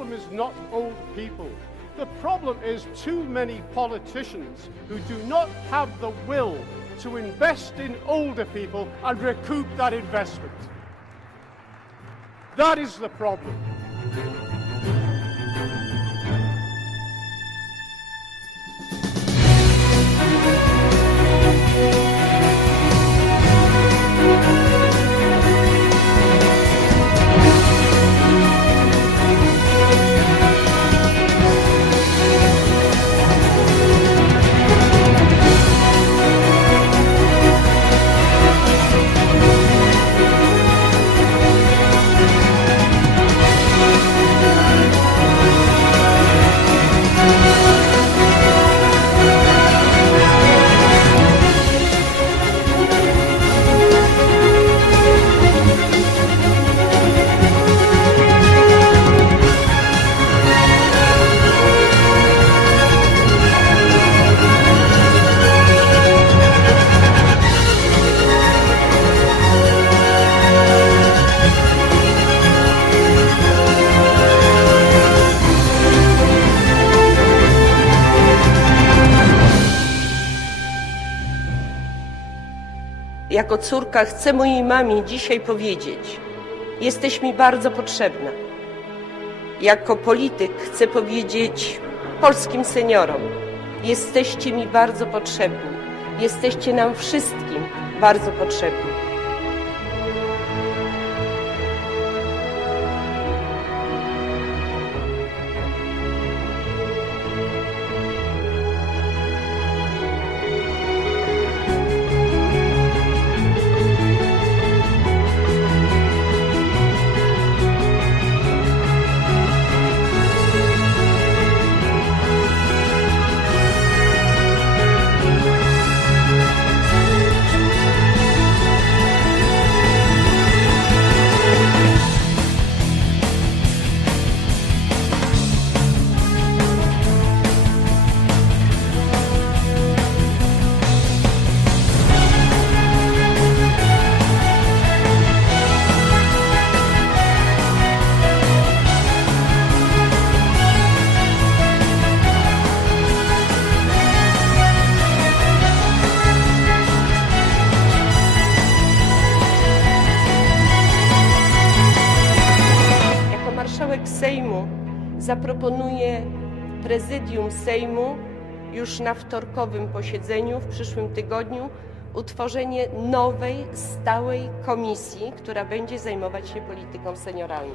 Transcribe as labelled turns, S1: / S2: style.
S1: problem is not old people. The problem is too many politicians who do not have the will to invest in older people and recoup that investment. That is the problem.
S2: Jako córka chcę mojej mamie dzisiaj powiedzieć: Jesteś mi bardzo potrzebna. Jako polityk chcę powiedzieć polskim seniorom: Jesteście mi bardzo potrzebni. Jesteście nam wszystkim bardzo potrzebni. Marszałek Sejmu zaproponuję prezydium Sejmu już na wtorkowym posiedzeniu w przyszłym tygodniu utworzenie nowej, stałej komisji, która będzie zajmować się polityką senioralną.